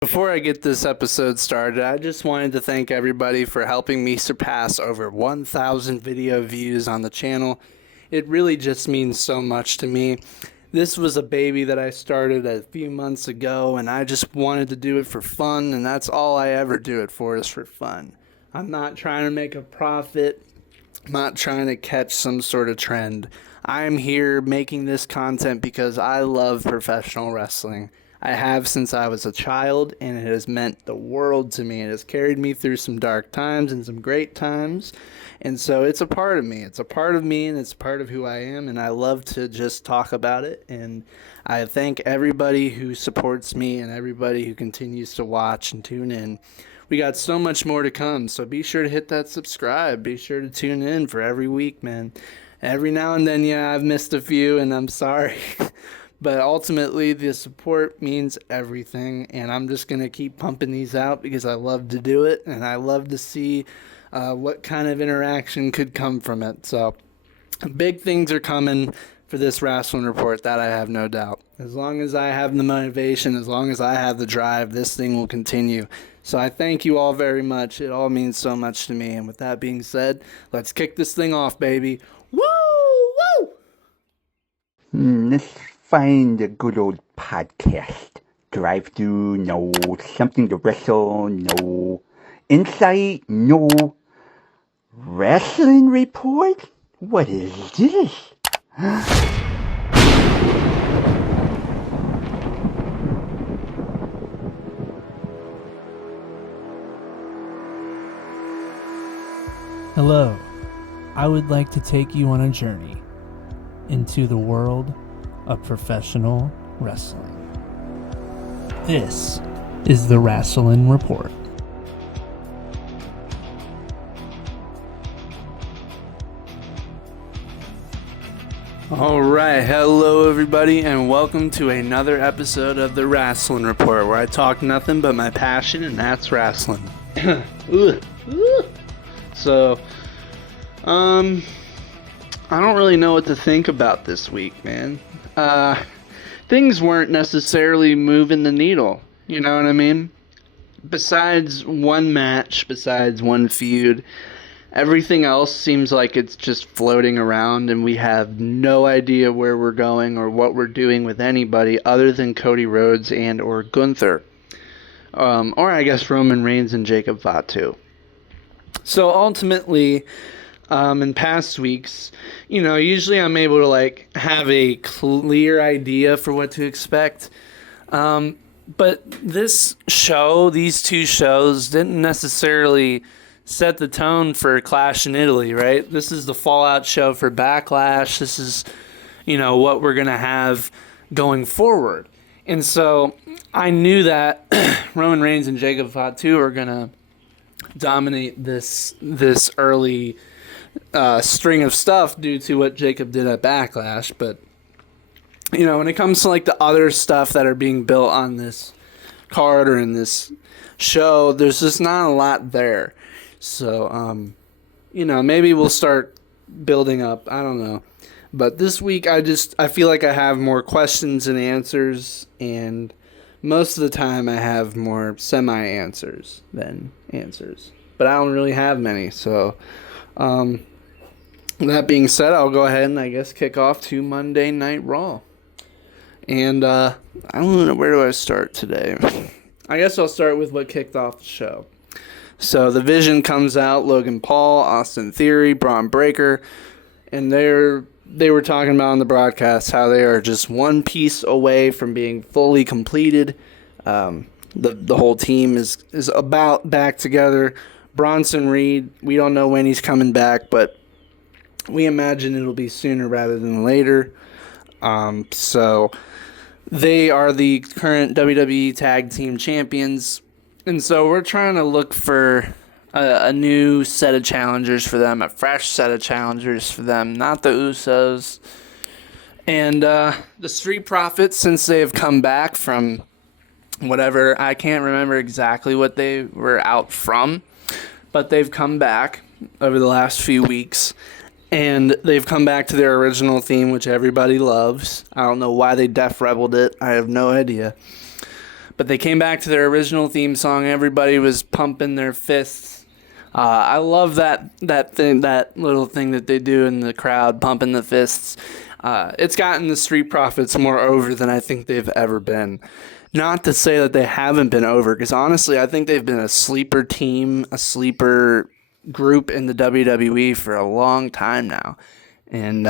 Before I get this episode started, I just wanted to thank everybody for helping me surpass over 1,000 video views on the channel. It really just means so much to me. This was a baby that I started a few months ago, and I just wanted to do it for fun, and that's all I ever do it for, is for fun. I'm not trying to make a profit. I'm not trying to catch some sort of trend. I'm here making this content because I love professional wrestling. I have since I was a child, and it has meant the world to me. It has carried me through some dark times and some great times, and so it's a part of me. It's a part of me, and it's a part of who I am, and I love to just talk about it, and I thank everybody who supports me and everybody who continues to watch and tune in. We got so much more to come, so be sure to hit that subscribe. Be sure to tune in for every week, man. Every now and then, yeah, I've missed a few, and I'm sorry. But ultimately, the support means everything, and I'm just going to keep pumping these out because I love to do it, and I love to see what kind of interaction could come from it. So big things are coming for this Rasslin report, that I have no doubt. As long as I have the motivation, as long as I have the drive, this thing will continue. So I thank you all very much. It all means so much to me. And with that being said, let's kick this thing off, baby. Woo! Woo! Let's find a good old podcast. Drive through, no. Something to wrestle, no. Insight, no. Wrestling report? What is this? Hello, I would like to take you on a journey into the world of professional wrestling. This is the Rasslin Report. All right, hello everybody, and welcome to another episode of the Rasslin Report, where I talk nothing but my passion, and that's wrestling. So, I don't really know what to think about this week, man. Things weren't necessarily moving the needle, you know what I mean? Besides one match, besides one feud, everything else seems like it's just floating around, and we have no idea where we're going or what we're doing with anybody other than Cody Rhodes and or Gunther. Or I guess Roman Reigns and Jacob Fatu. So ultimately, in past weeks, usually I'm able to have a clear idea for what to expect. But these two shows didn't necessarily set the tone for Clash in Italy, right? This is the fallout show for Backlash. This is, what we're going to have going forward. And so I knew that Roman Reigns and Jacob Fatu are going to dominate this early string of stuff due to what Jacob did at Backlash. But, when it comes to the other stuff that are being built on this card or in this show, there's just not a lot there. So, maybe we'll start building up. I don't know. But this week, I feel like I have more questions than answers, and most of the time I have more semi-answers than answers. But I don't really have many, so that being said, I'll go ahead and I guess kick off to Monday Night Raw. And I don't know, where do I start today? I guess I'll start with what kicked off the show. So the Vision comes out, Logan Paul, Austin Theory, Braun Breaker, and they were talking about on the broadcast how they are just one piece away from being fully completed. The whole team is about back together. Bronson Reed, we don't know when he's coming back, but we imagine it'll be sooner rather than later. So they are the current WWE Tag Team Champions. And so we're trying to look for a new set of challengers for them, a fresh set of challengers for them, not the Usos. And the Street Profits, since they have come back from whatever, I can't remember exactly what they were out from, but they've come back over the last few weeks. And they've come back to their original theme, which everybody loves. I don't know why they def rebelled it. I have no idea. But they came back to their original theme song. Everybody was pumping their fists. I love that little thing that they do in the crowd, pumping the fists. It's gotten the Street Profits more over than I think they've ever been. Not to say that they haven't been over, because honestly, I think they've been a sleeper team, a sleeper group in the WWE for a long time now. And,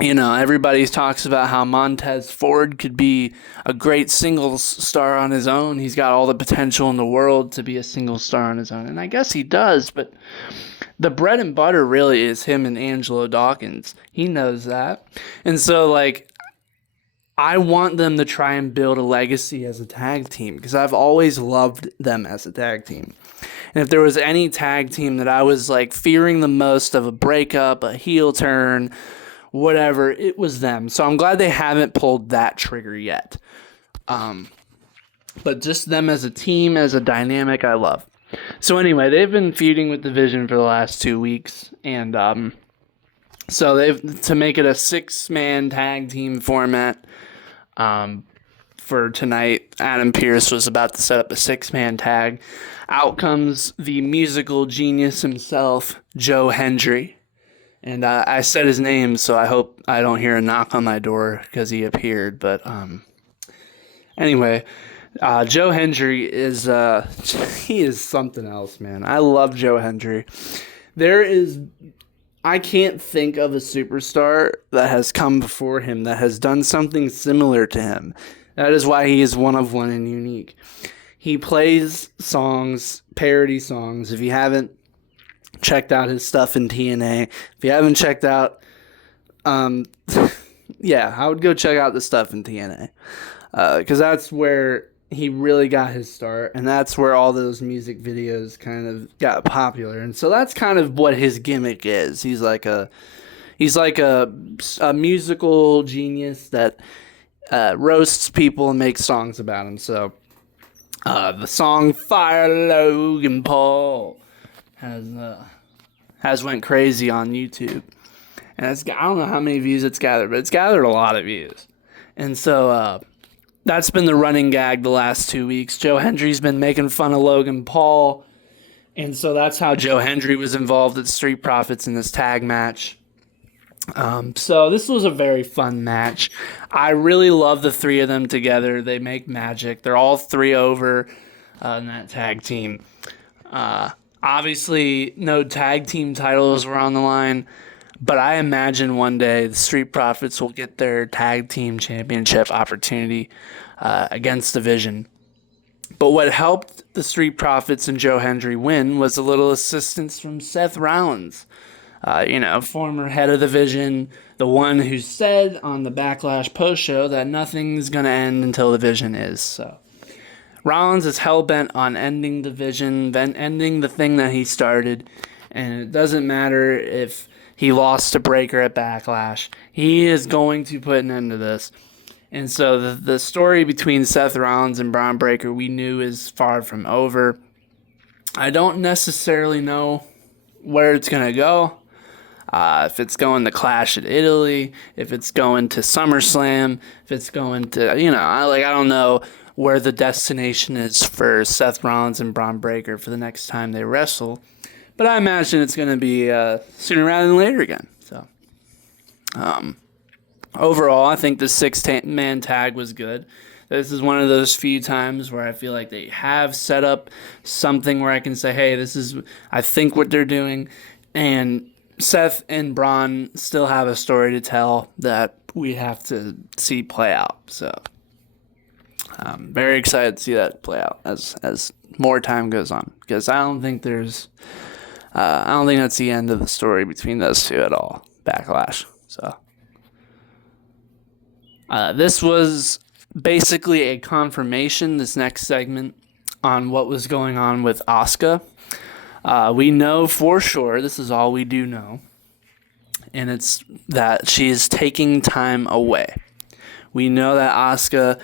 everybody talks about how Montez Ford could be a great singles star on his own. He's got all the potential in the world to be a single star on his own. And I guess he does, but the bread and butter really is him and Angelo Dawkins. He knows that. And so, I want them to try and build a legacy as a tag team because I've always loved them as a tag team. And if there was any tag team that I was fearing the most of a breakup, a heel turn, whatever, it was them. So I'm glad they haven't pulled that trigger yet. But just them as a team, as a dynamic, I love. So anyway, they've been feuding with the Vision for the last 2 weeks. And so they've to make it a 6-man tag team format. For tonight, Adam Pearce was about to set up a 6-man tag. Out comes the musical genius himself, Joe Hendry. And I said his name, so I hope I don't hear a knock on my door because he appeared. But anyway, Joe Hendry is he is something else, man. I love Joe Hendry. I can't think of a superstar that has come before him that has done something similar to him. That is why he is one of one and unique. He plays songs, parody songs. If you haven't checked out his stuff in TNA, if you haven't checked out, yeah, I would go check out the stuff in TNA. Because that's where he really got his start, and that's where all those music videos kind of got popular. And so that's kind of what his gimmick is. He's like a musical genius that roasts people and makes songs about them. So the song "Fire Logan Paul" has went crazy on YouTube, and I don't know how many views it's gathered, but it's gathered a lot of views. And so that's been the running gag the last 2 weeks. Joe Hendry's been making fun of Logan Paul. And so that's how Joe Hendry was involved at Street Profits in this tag match. So this was a very fun match. I really love the three of them together. They make magic. They're all three over in that tag team. Obviously, no tag team titles were on the line. But I imagine one day the Street Profits will get their tag team championship opportunity against the Vision. But what helped the Street Profits and Joe Hendry win was a little assistance from Seth Rollins, former head of the Vision, the one who said on the Backlash post show that nothing's going to end until the Vision is. So Rollins is hell-bent on ending the Vision, then ending the thing that he started. And it doesn't matter if he lost to Breaker at Backlash. He is going to put an end to this. And so the story between Seth Rollins and Braun Breaker we knew is far from over. I don't necessarily know where it's going to go. If it's going to Clash at Italy, if it's going to SummerSlam, if it's going to, I don't know where the destination is for Seth Rollins and Braun Breaker for the next time they wrestle. But I imagine it's going to be sooner rather than later again. So, overall, I think the 6-man tag was good. This is one of those few times where I feel like they have set up something where I can say, hey, this is, I think, what they're doing. And Seth and Braun still have a story to tell that we have to see play out. So, I'm very excited to see that play out as more time goes on. Because I don't think that's the end of the story between those two at all. Backlash. So this was basically a confirmation, this next segment, on what was going on with Asuka. We know for sure, this is all we do know, and it's that she is taking time away. We know that Asuka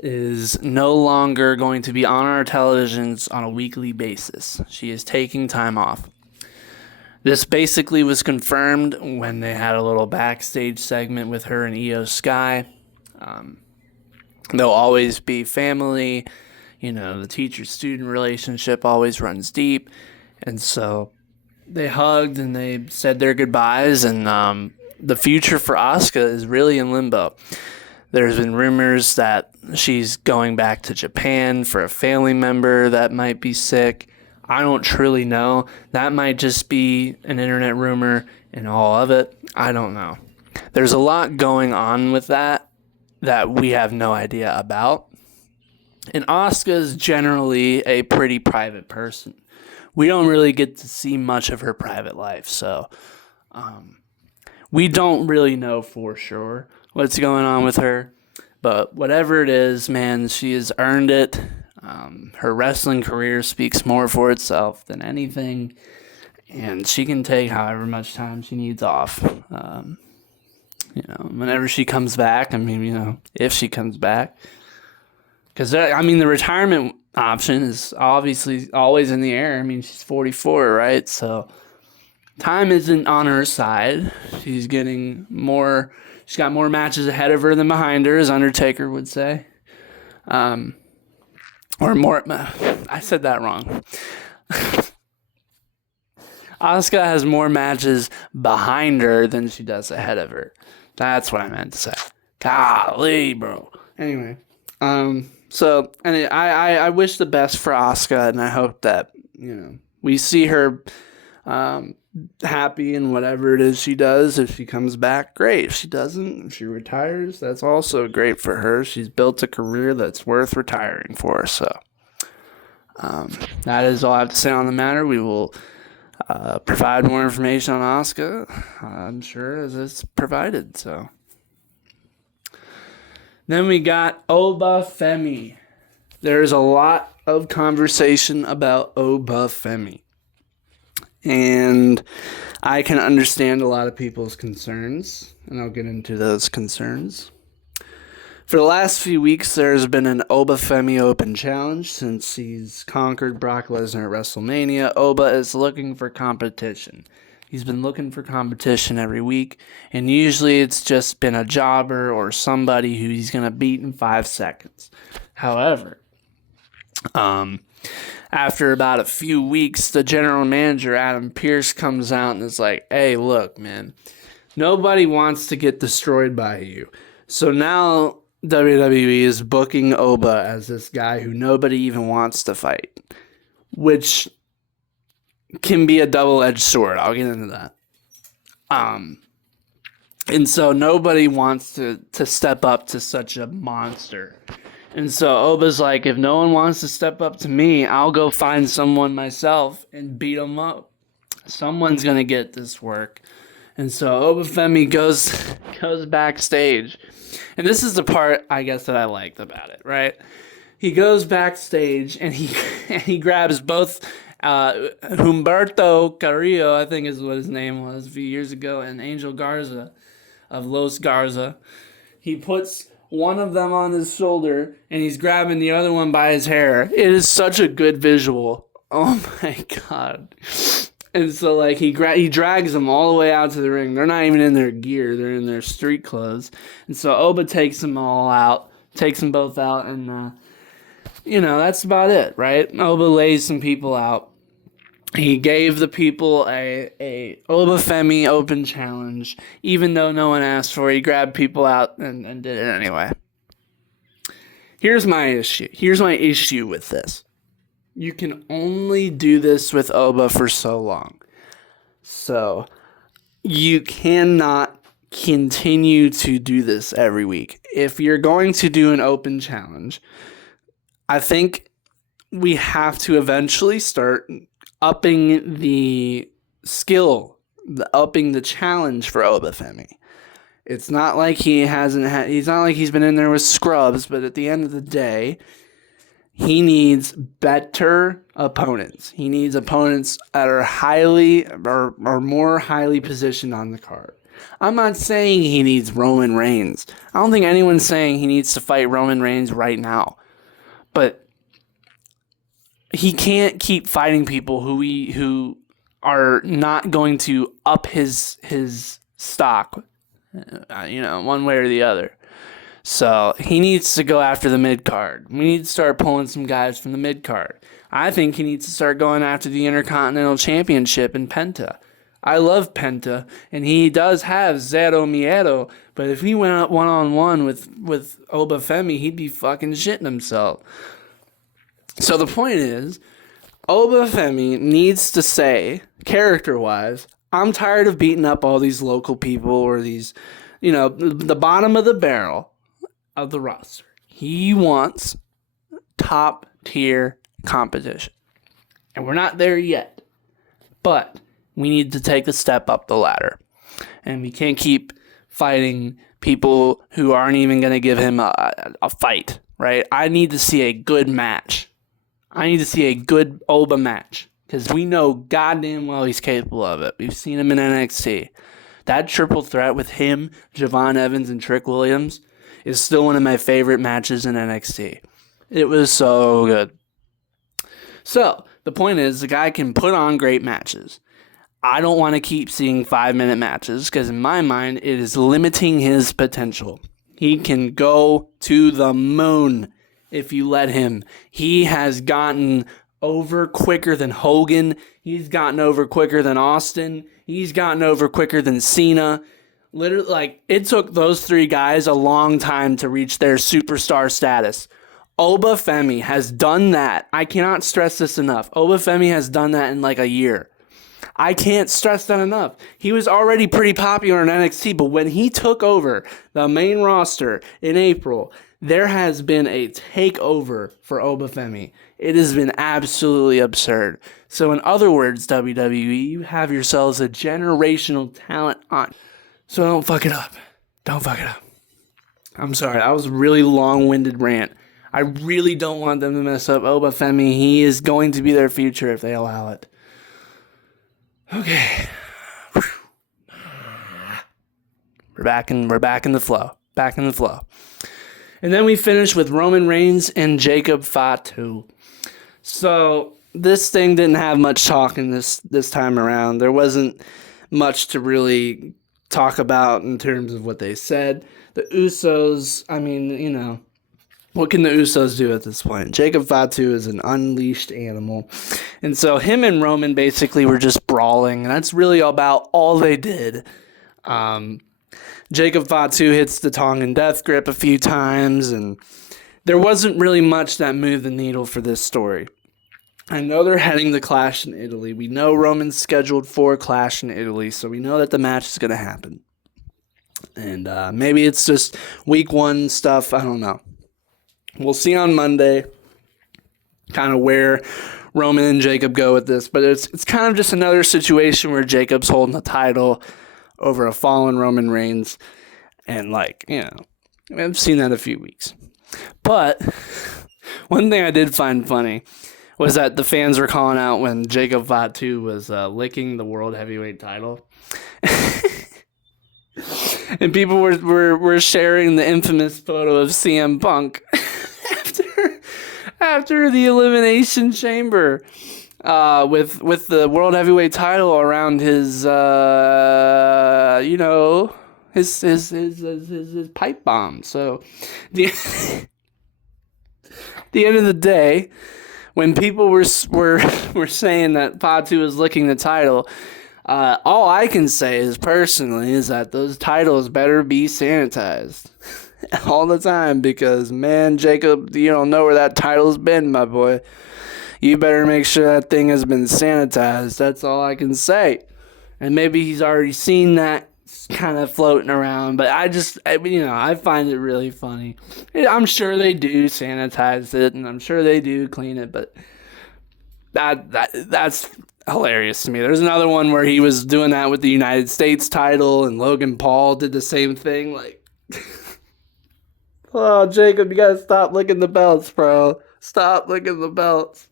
is no longer going to be on our televisions on a weekly basis. She is taking time off. This basically was confirmed when they had a little backstage segment with her and Io Sky. They'll always be family. The teacher-student relationship always runs deep. And so they hugged and they said their goodbyes, and the future for Asuka is really in limbo. There's been rumors that she's going back to Japan for a family member that might be sick. I don't truly know. That might just be an internet rumor and all of it. I don't know. There's a lot going on with that we have no idea about. And Asuka is generally a pretty private person. We don't really get to see much of her private life, so we don't really know for sure what's going on with her. But whatever it is, man, she has earned it. Her wrestling career speaks more for itself than anything, and she can take however much time she needs off. Whenever she comes back, if she comes back. Because, the retirement option is obviously always in the air. She's 44, right? So time isn't on her side. She's got more matches ahead of her than behind her, as Undertaker would say. Or more, I said that wrong. Asuka has more matches behind her than she does ahead of her. That's what I meant to say. Golly, bro. Anyway, so I wish the best for Asuka, and I hope that we see her happy in whatever it is she does. If she comes back, great. If she doesn't, if she retires, that's also great for her. She's built a career that's worth retiring for. So that is all I have to say on the matter. We will provide more information on Asuka, I'm sure, as it's provided. So then we got Oba Femi. There's a lot of conversation about Oba Femi, and I can understand a lot of people's concerns, and I'll get into those concerns. For the last few weeks, there's been an Oba Femi Open Challenge. Since he's conquered Brock Lesnar at WrestleMania, Oba is looking for competition. He's been looking for competition every week, and usually it's just been a jobber or somebody who he's going to beat in 5 seconds. However, after about a few weeks, the general manager, Adam Pearce, comes out and is like, hey, look, man, nobody wants to get destroyed by you. So now WWE is booking Oba as this guy who nobody even wants to fight, which can be a double-edged sword. I'll get into that. And so nobody wants to step up to such a monster. And so Oba's like, if no one wants to step up to me, I'll go find someone myself and beat them up. Someone's going to get this work. And so Oba Femi goes backstage. And this is the part, I guess, that I liked about it, right? He goes backstage and he grabs both Humberto Carrillo, I think is what his name was a few years ago, and Angel Garza of Los Garza. He puts one of them on his shoulder and he's grabbing the other one by his hair. It is such a good visual. Oh my God. And so, like, he drags them all the way out to the ring. They're not even in their gear. They're in their street clothes. And so Oba takes them both out, and, that's about it, right? Oba lays some people out. He gave the people a Oba Femi Open Challenge, even though no one asked for it. He grabbed people out and did it anyway. Here's my issue with this. You can only do this with Oba for so long. So you cannot continue to do this every week. If you're going to do an open challenge, I think we have to eventually start upping the skill, upping the challenge for Oba Femi. It's not like he's not like he's been in there with scrubs, but at the end of the day, he needs better opponents. He needs opponents that are more highly positioned on the card. I'm not saying he needs Roman Reigns. I don't think anyone's saying he needs to fight Roman Reigns right now. But he can't keep fighting people who are not going to up his stock, one way or the other. So he needs to go after the mid card. We need to start pulling some guys from the mid card. I think he needs to start going after the Intercontinental Championship in Penta. I love Penta, and he does have Zero Miedo, but if he went up one-on-one with Obafemi, he'd be fucking shitting himself. So the point is, Obafemi needs to say, character-wise, I'm tired of beating up all these local people or these, the bottom of the barrel of the roster. He wants top-tier competition. And we're not there yet. But we need to take a step up the ladder. And we can't keep fighting people who aren't even going to give him a fight, right? I need to see a good match. I need to see a good Oba match. Because we know goddamn well he's capable of it. We've seen him in NXT. That triple threat with him, Javon Evans, and Trick Williams is still one of my favorite matches in NXT. It was so good. So, the point is, the guy can put on great matches. I don't want to keep seeing 5-minute matches because in my mind, it is limiting his potential. He can go to the moon if you let him. He has gotten over quicker than Hogan. He's gotten over quicker than Austin. He's gotten over quicker than Cena. Literally, it took those 3 guys a long time to reach their superstar status. Obafemi has done that. I cannot stress this enough. Obafemi has done that in a year. I can't stress that enough. He was already pretty popular in NXT, but when he took over the main roster in April, there has been a takeover for Obafemi. It has been absolutely absurd. So in other words, WWE, you have yourselves a generational talent on. So don't fuck it up. Don't fuck it up. I'm sorry. That was a really long-winded rant. I really don't want them to mess up Obafemi. He is going to be their future if they allow it. Okay. We're back in the flow. Back in the flow. And then we finish with Roman Reigns and Jacob Fatu. So this thing didn't have much talking this time around. There wasn't much to really talk about in terms of what they said. The Usos, what can the Usos do at this point? Jacob Fatu is an unleashed animal. And so him and Roman basically were just brawling. And that's really about all they did. Jacob Fatu hits the Tongan Death Grip a few times. And there wasn't really much that moved the needle for this story. I know they're heading to Clash in Italy. We know Roman's scheduled for Clash in Italy. So we know that the match is going to happen. And maybe it's just week 1 stuff. I don't know. We'll see on Monday kind of where Roman and Jacob go with this. But it's kind of just another situation where Jacob's holding the title over a fallen Roman Reigns. And I've seen that a few weeks. But one thing I did find funny was that the fans were calling out when Jacob Fatu was licking the World Heavyweight title. And people were sharing the infamous photo of CM Punk after the Elimination Chamber with the World Heavyweight title around his his pipe bomb. So the end of the day, when people were saying that Fatu was licking the title, all I can say is that those titles better be sanitized all the time because, man, Jacob, you don't know where that title's been, my boy. You better make sure that thing has been sanitized. That's all I can say. And maybe he's already seen that kind of floating around, but I find it really funny. I'm sure they do sanitize it, and I'm sure they do clean it, but that's hilarious to me. There's another one where he was doing that with the United States title, and Logan Paul did the same thing. Oh, Jacob, you gotta stop licking the belts, bro. Stop licking the belts.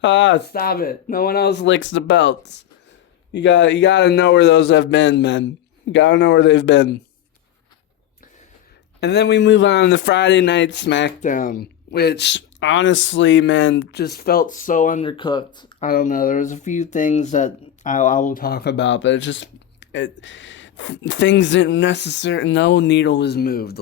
Stop it. No one else licks the belts. You gotta know where those have been, man. You gotta know where they've been. And then we move on to Friday Night SmackDown, which honestly, man, just felt so undercooked. I don't know. There was a few things that I will talk about, but things didn't necessarily. No needle was moved.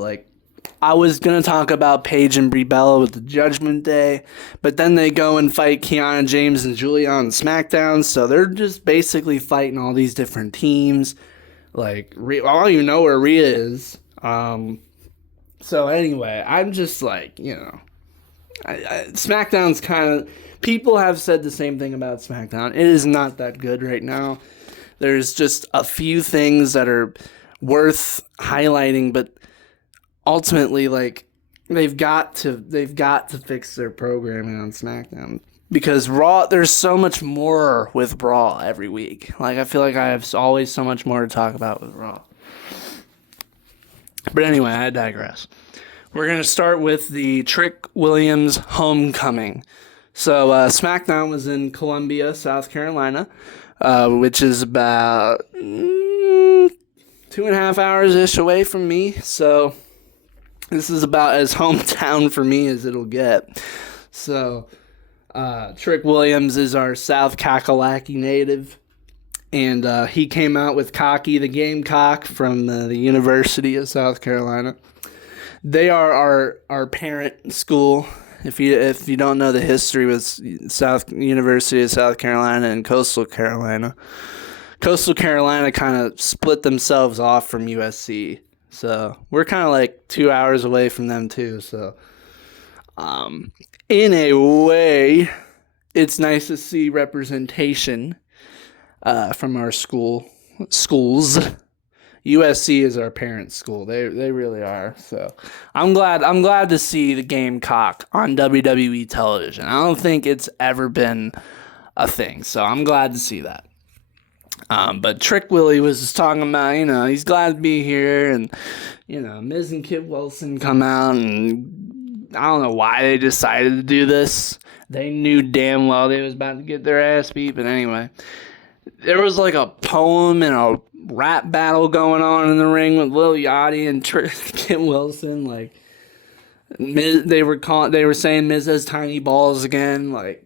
I was going to talk about Paige and Brie Bella with the Judgment Day, but then they go and fight Kiana James and Julia on SmackDown, so they're just basically fighting all these different teams. Like, I don't even know where Rhea is. So anyway, I'm just like, you know, SmackDown's kind of... People have said the same thing about SmackDown. It is not that good right now. There's just a few things that are worth highlighting, but ultimately, like, they've got to fix their programming on SmackDown, because Raw, there's so much more with Raw every week. Like, I feel like I have always so much more to talk about with Raw. But anyway, I digress. We're going to start with the Trick Williams homecoming. So SmackDown was in Columbia, South Carolina, which is about 2.5 hours-ish away from me. So this is about as hometown for me as it'll get. So Trick Williams is our South Kakalaki native. And he came out with Cocky the Gamecock from the University of South Carolina. They are our parent school. If you don't know the history with University of South Carolina and Coastal Carolina kind of split themselves off from USC. So we're kind of like 2 hours away from them too. So in a way, it's nice to see representation from our schools. USC is our parent school. They really are. So I'm glad to see the Gamecock on WWE television. I don't think it's ever been a thing. So I'm glad to see that. But Trick Willie was just talking about, you know, he's glad to be here, and, you know, Miz and Kit Wilson come out, and I don't know why they decided to do this. They knew damn well they was about to get their ass beat, but anyway. There was like a poem and a rap battle going on in the ring with Lil Yachty and Kit Wilson. Like, Miz, they were saying Miz has tiny balls again. Like,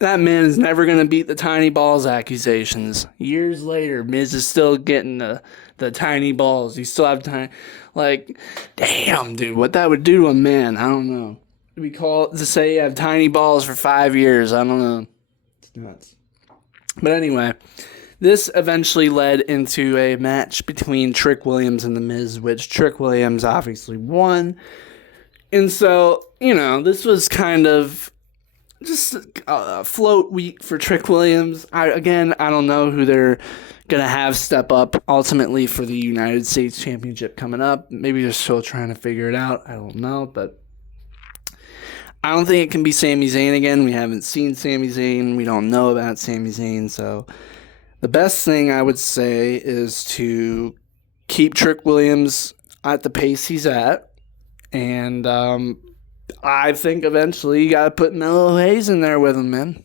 that man is never gonna beat the tiny balls accusations. Years later, Miz is still getting the tiny balls. He still have tiny. Like, damn, dude, what that would do to a man, I don't know. To say you have tiny balls for 5 years, I don't know. It's nuts. But anyway, this eventually led into a match between Trick Williams and The Miz, which Trick Williams obviously won. And so, you know, this was kind of just a float week for Trick Williams. I don't know who they're going to have step up ultimately for the United States Championship coming up. Maybe they're still trying to figure it out. I don't know, but I don't think it can be Sami Zayn again. We haven't seen Sami Zayn. We don't know about Sami Zayn. So the best thing I would say is to keep Trick Williams at the pace he's at. And I think eventually you got to put Mello Hayes in there with him, man.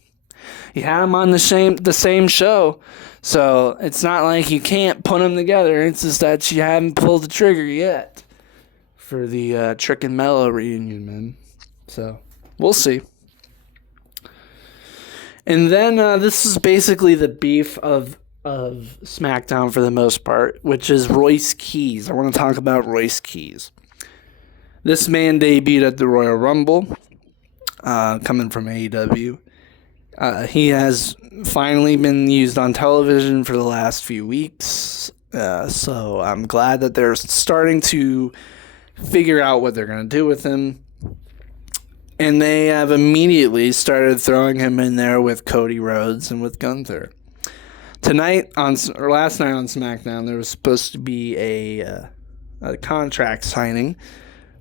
You had him on the same show. So it's not like you can't put them together. It's just that you haven't pulled the trigger yet for the Trick and Mello reunion, man. So we'll see. And then this is basically the beef of SmackDown for the most part, which is Royce Keys. I want to talk about Royce Keys. This man debuted at the Royal Rumble, coming from AEW. He has finally been used on television for the last few weeks, so I'm glad that they're starting to figure out what they're going to do with him. And they have immediately started throwing him in there with Cody Rhodes and with Gunther. Last night on SmackDown, there was supposed to be a contract signing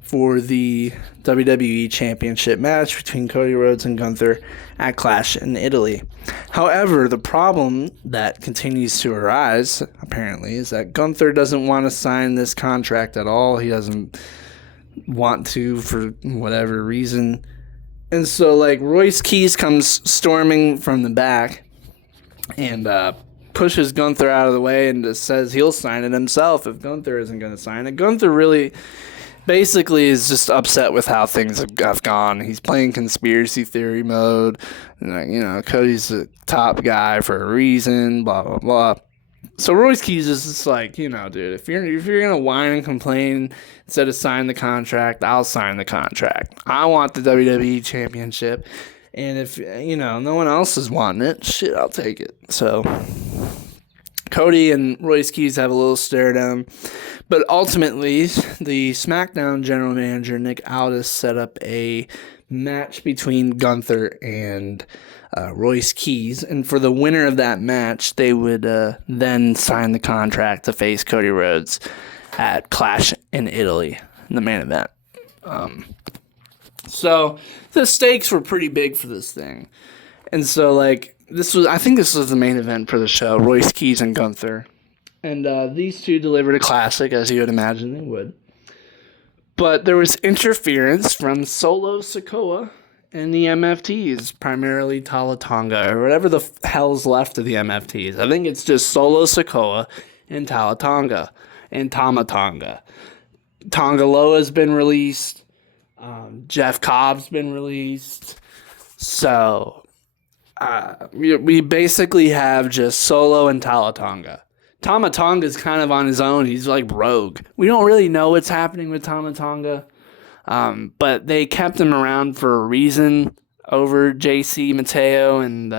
for the WWE Championship match between Cody Rhodes and Gunther at Clash in Italy. However, the problem that continues to arise, apparently, is that Gunther doesn't want to sign this contract at all. He doesn't want to for whatever reason. And so, like, Royce Keys comes storming from the back and pushes Gunther out of the way and just says he'll sign it himself if Gunther isn't going to sign it. Gunther really basically is just upset with how things have gone. He's playing conspiracy theory mode. And, you know, Cody's the top guy for a reason, blah, blah, blah. So Royce Keys is just like, dude, if you're gonna whine and complain instead of sign the contract, I'll sign the contract. I want the WWE Championship, and if no one else is wanting it, shit, I'll take it. So Cody and Royce Keys have a little stare down, but ultimately the SmackDown general manager Nick Aldis set up a match between Gunther and Royce Keys, and for the winner of that match, they would then sign the contract to face Cody Rhodes at Clash in Italy in the main event. So the stakes were pretty big for this thing, and so I think this was the main event for the show: Royce Keys and Gunther, and these two delivered a classic, as you would imagine they would. But there was interference from Solo Sikoa and the MFTs, primarily Tala Tonga, or whatever the hell's left of the MFTs. I think it's just Solo Sikoa and Tala Tonga and Tama Tonga. Tonga Loa's been released. Jeff Cobb's been released. So we basically have just Solo and Tala Tonga. Tama Tonga's kind of on his own. He's like rogue. We don't really know what's happening with Tama Tonga. But they kept him around for a reason over JC Mateo and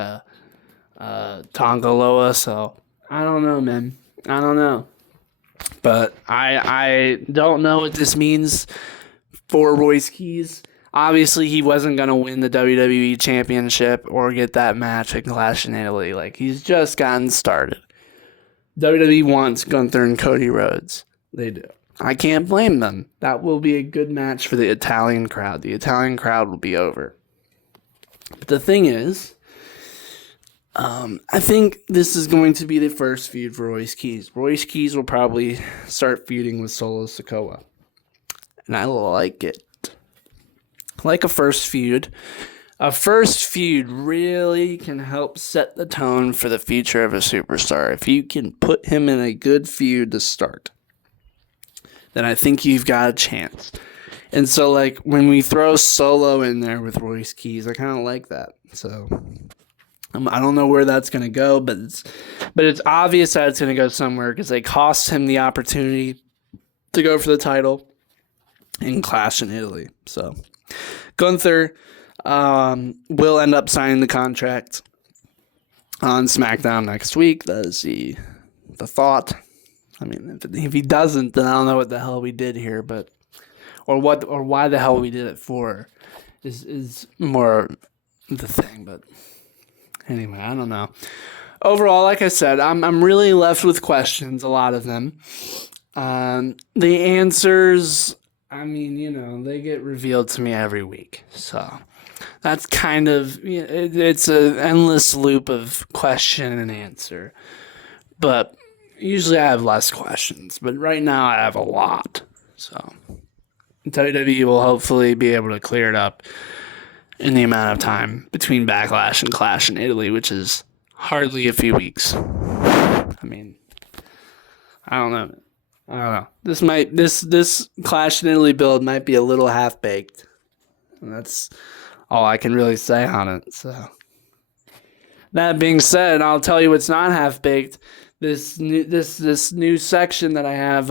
Tongaloa. So I don't know, man. I don't know. But I don't know what this means for Royce Keys. Obviously, he wasn't going to win the WWE Championship or get that match at Clash in Italy. He's just gotten started. WWE wants Gunther and Cody Rhodes. They do. I can't blame them. That will be a good match for the Italian crowd. The Italian crowd will be over. But the thing is, I think this is going to be the first feud for Royce Keys. Royce Keys will probably start feuding with Solo Sikoa. And I like it. Like a first feud. A first feud really can help set the tone for the future of a superstar. If you can put him in a good feud to start, then I think you've got a chance. And so, when we throw Solo in there with Royce Keys, I kind of like that. So, I don't know where that's going to go, but it's obvious that it's going to go somewhere because they cost him the opportunity to go for the title in Clash in Italy. So, Gunther will end up signing the contract on SmackDown next week. That is the thought. I mean, if he doesn't, then I don't know what the hell we did here, or why the hell we did it for is more the thing. But anyway, I don't know. Overall, like I said, I'm really left with questions, a lot of them. The answers, I mean, they get revealed to me every week, so that's kind of, it's an endless loop of question and answer. But usually I have less questions, but right now I have a lot. So WWE will hopefully be able to clear it up in the amount of time between Backlash and Clash in Italy, which is hardly a few weeks. I mean, I don't know. This Clash in Italy build might be a little half baked. And that's all I can really say on it. So that being said, I'll tell you what's not half baked. This new section that I have,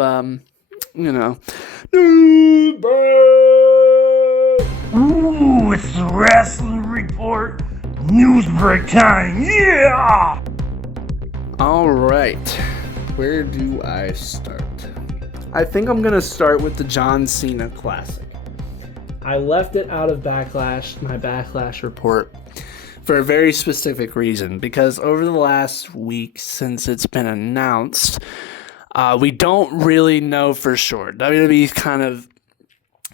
new break. Ooh, it's the Rasslin Report news break time. Yeah. All right, where do I start? I think I'm gonna start with the John Cena Classic. I left it out of Backlash, my Backlash report, for a very specific reason, because over the last week since it's been announced, we don't really know for sure. WWE's kind of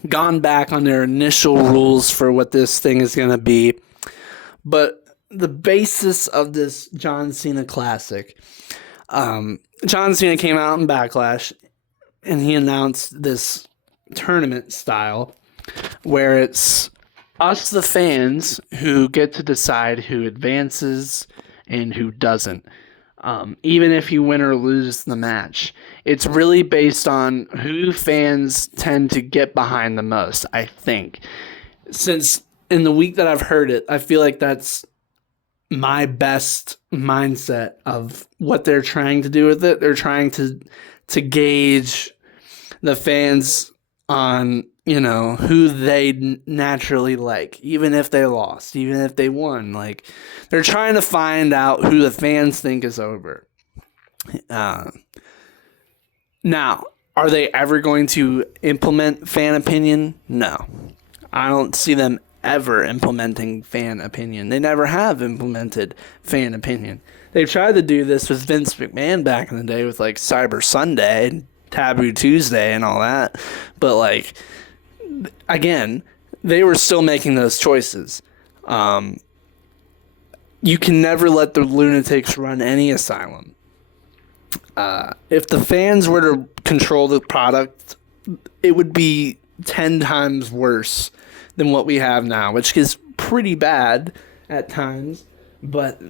gone back on their initial rules for what this thing is going to be, but the basis of this John Cena Classic, John Cena came out in Backlash, and he announced this tournament style, where it's us, the fans, who get to decide who advances and who doesn't, even if you win or lose the match. It's really based on who fans tend to get behind the most, I think. Since in the week that I've heard it, I feel like that's my best mindset of what they're trying to do with it. They're trying to gauge the fans on, who they naturally like, even if they lost, even if they won. Like, they're trying to find out who the fans think is over. Now, are they ever going to implement fan opinion? No. I don't see them ever implementing fan opinion. They never have implemented fan opinion. They've tried to do this with Vince McMahon back in the day with like Cyber Sunday and Taboo Tuesday and all that. But like, again, they were still making those choices. You can never let the lunatics run any asylum. If the fans were to control the product, it would be 10 times worse than what we have now, which is pretty bad at times. But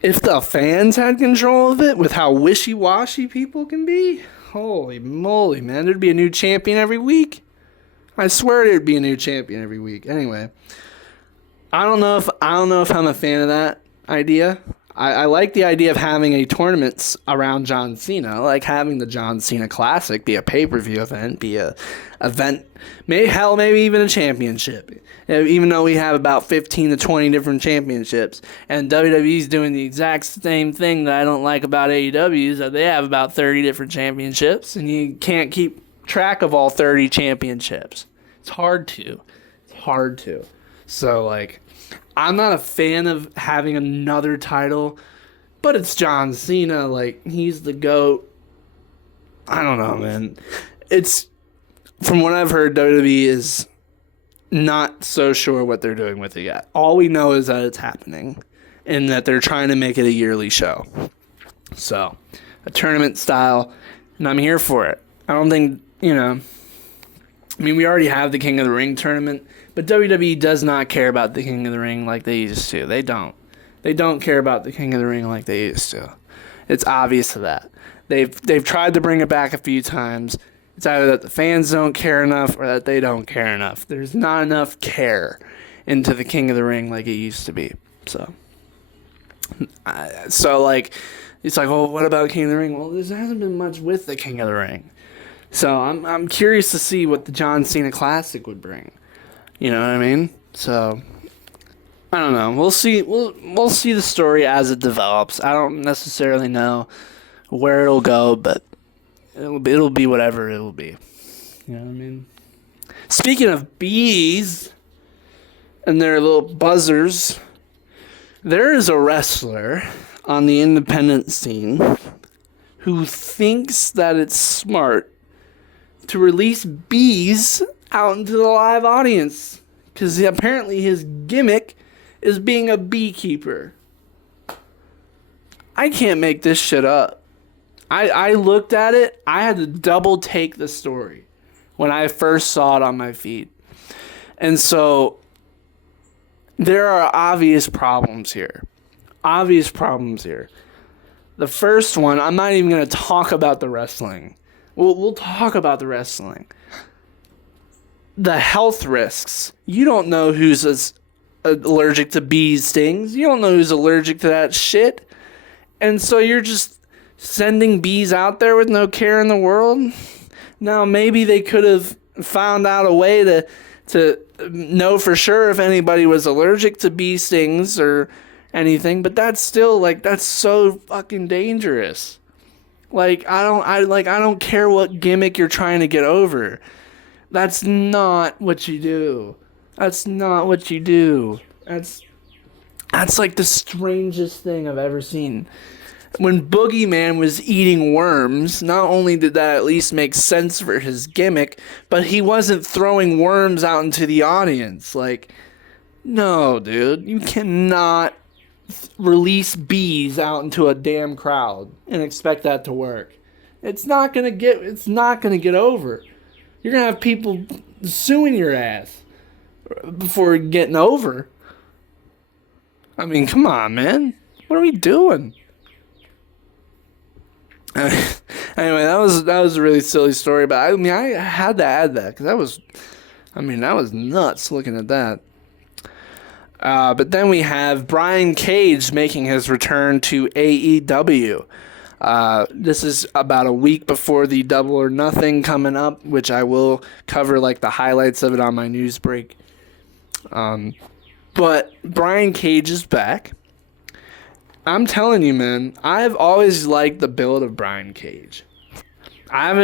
if the fans had control of it, with how wishy-washy people can be, holy moly, man, there'd be a new champion every week. I swear there'd be a new champion every week. Anyway, I don't know if I'm a fan of that idea. I like the idea of having a tournament around John Cena, like having the John Cena Classic be a pay-per-view event, be a event, maybe even a championship. Even though we have about 15 to 20 different championships, and WWE's doing the exact same thing that I don't like about AEW is that they have about 30 different championships, and you can't keep track of all 30 championships. It's hard to. So, like, I'm not a fan of having another title, but it's John Cena. Like, he's the GOAT. I don't know, man. It's, from what I've heard, WWE is not so sure what they're doing with it yet. All we know is that it's happening and that they're trying to make it a yearly show. So, a tournament style, and I'm here for it. I don't think, we already have the King of the Ring tournament, but WWE does not care about the King of the Ring like they used to. They don't. They don't care about the King of the Ring like they used to. It's obvious of that. They've tried to bring it back a few times. It's either that the fans don't care enough or that they don't care enough. There's not enough care into the King of the Ring like it used to be. So like, it's like, oh, what about King of the Ring? Well, there hasn't been much with the King of the Ring. So I'm curious to see what the John Cena Classic would bring. You know what I mean? So I don't know. We'll see. We'll see the story as it develops. I don't necessarily know where it'll go, but it'll be whatever it'll be. You know what I mean? Speaking of bees and their little buzzers, there is a wrestler on the independent scene who thinks that it's smart to release bees out into the live audience because apparently his gimmick is being a beekeeper. I can't make this shit up. I looked at it. I had to double take the story when I first saw it on my feed. And so there are obvious problems here. The first one, I'm not even going to talk about the wrestling. We'll talk about the wrestling. The health risks. You don't know who's allergic to bee stings. You don't know who's allergic to that shit. And so you're just sending bees out there with no care in the world? Now, maybe they could have found out a way to know for sure if anybody was allergic to bee stings or anything, but that's still, like, that's so fucking dangerous. Like, I don't care what gimmick you're trying to get over. That's not what you do. That's like the strangest thing I've ever seen. When Boogeyman was eating worms, not only did that at least make sense for his gimmick, but he wasn't throwing worms out into the audience. Like, no, dude, you cannot release bees out into a damn crowd and expect that to work. It's not gonna get over. You're gonna have people suing your ass before getting over. I mean, come on, man. What are we doing? Anyway, that was a really silly story, but I mean, I had to add that because that was nuts looking at that. But then we have Brian Cage making his return to AEW. This is about a week before the Double or Nothing coming up, which I will cover like the highlights of it on my news break. But Brian Cage is back. I'm telling you, man, I've always liked the build of Brian Cage. I've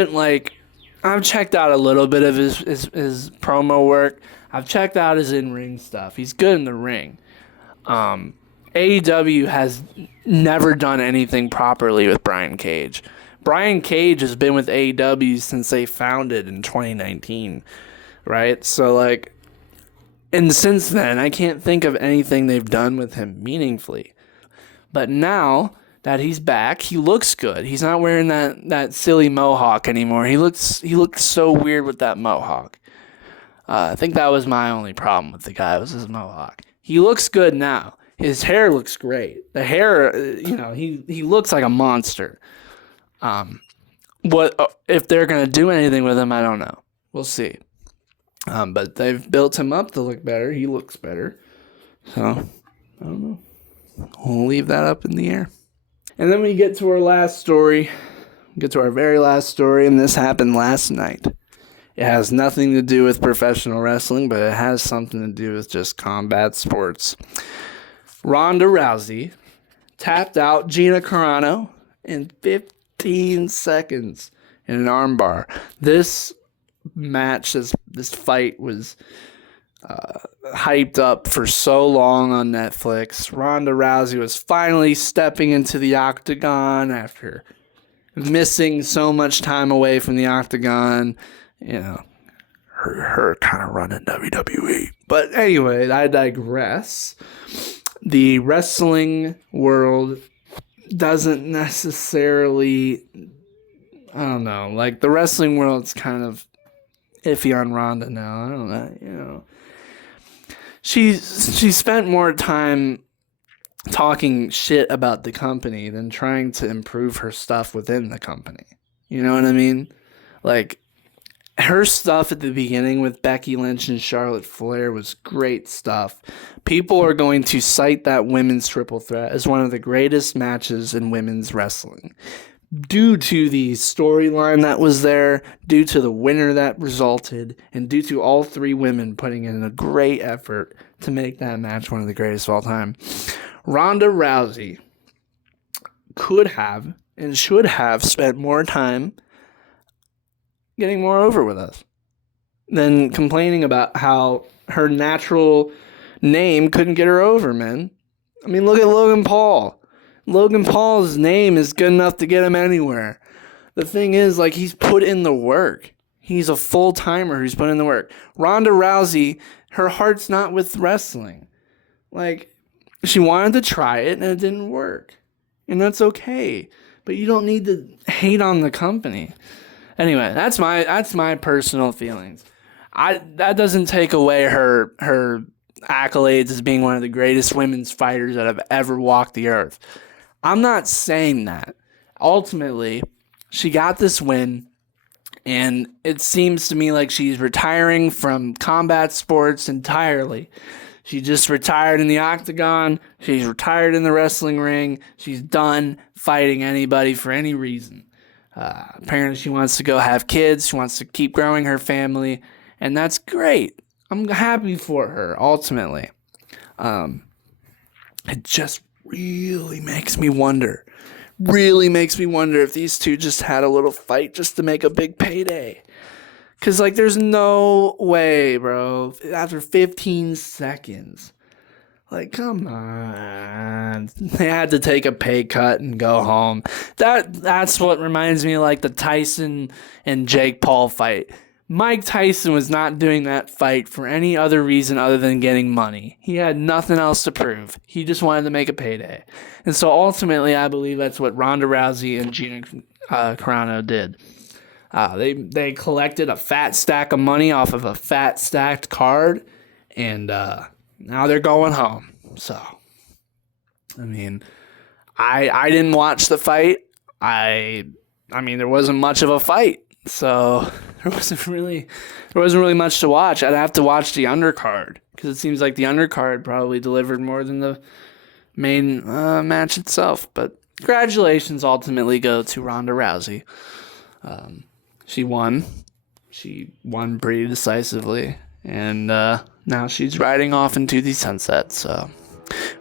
checked out a little bit of his promo work. I've checked out his in-ring stuff. He's good in the ring. AEW has never done anything properly with Brian Cage. Brian Cage has been with AEW since they founded in 2019, right? So, like, and since then, I can't think of anything they've done with him meaningfully. But now that he's back, he looks good. He's not wearing that silly mohawk anymore. He looks so weird with that mohawk. I think that was my only problem with the guy, was his mohawk. He looks good now. His hair looks great. The hair, he looks like a monster. What if they're gonna do anything with him? I don't know. We'll see. But they've built him up to look better. He looks better. So I don't know. We'll leave that up in the air. And then we get to our last story. We get to our very last story, and this happened last night. It has nothing to do with professional wrestling, but it has something to do with just combat sports. Ronda Rousey tapped out Gina Carano in 15 seconds in an armbar. This match, this fight was hyped up for so long on Netflix. Ronda Rousey was finally stepping into the octagon after missing so much time away from the octagon. You know, her kind of running WWE. But anyway, I digress. The wrestling world doesn't necessarily, I don't know, like the wrestling world's kind of iffy on Ronda now. I don't know, She spent more time talking shit about the company than trying to improve her stuff within the company. You know what I mean? Like, her stuff at the beginning with Becky Lynch and Charlotte Flair was great stuff. People are going to cite that women's triple threat as one of the greatest matches in women's wrestling, due to the storyline that was there, due to the winner that resulted, and due to all three women putting in a great effort to make that match one of the greatest of all time. Ronda Rousey could have and should have spent more time getting more over with us than complaining about how her natural name couldn't get her over, man. I mean, look at Logan Paul. Logan Paul's name is good enough to get him anywhere. The thing is, like, he's put in the work. He's a full-timer who's put in the work. Ronda Rousey, her heart's not with wrestling. Like, she wanted to try it, and it didn't work. And that's okay. But you don't need to hate on the company. Anyway, that's my personal feelings. That doesn't take away her accolades as being one of the greatest women's fighters that have ever walked the earth. I'm not saying that. Ultimately, she got this win, and it seems to me like she's retiring from combat sports entirely. She just retired in the octagon. She's retired in the wrestling ring. She's done fighting anybody for any reason. Apparently, she wants to go have kids. She wants to keep growing her family, and that's great. I'm happy for her, ultimately. It just really makes me wonder if these two just had a little fight just to make a big payday. Because, like, there's no way, bro, after 15 seconds. Like, come on. They had to take a pay cut and go home. That's what reminds me of, like, the Tyson and Jake Paul fight. Mike Tyson was not doing that fight for any other reason other than getting money. He had nothing else to prove. He just wanted to make a payday. And so ultimately, I believe that's what Ronda Rousey and Gina Carano did. They collected a fat stack of money off of a fat stacked card, and now they're going home. So, I mean, I didn't watch the fight. I mean, there wasn't much of a fight. So there wasn't really much to watch. I'd have to watch the undercard because it seems like the undercard probably delivered more than the main match itself. But congratulations ultimately go to Ronda Rousey. She won. She won pretty decisively. And now she's riding off into the sunset. So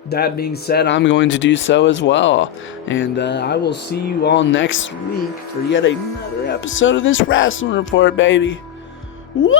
that being said, I'm going to do so as well. And I will see you all next week for yet another episode of this Rasslin Report, baby. Woo!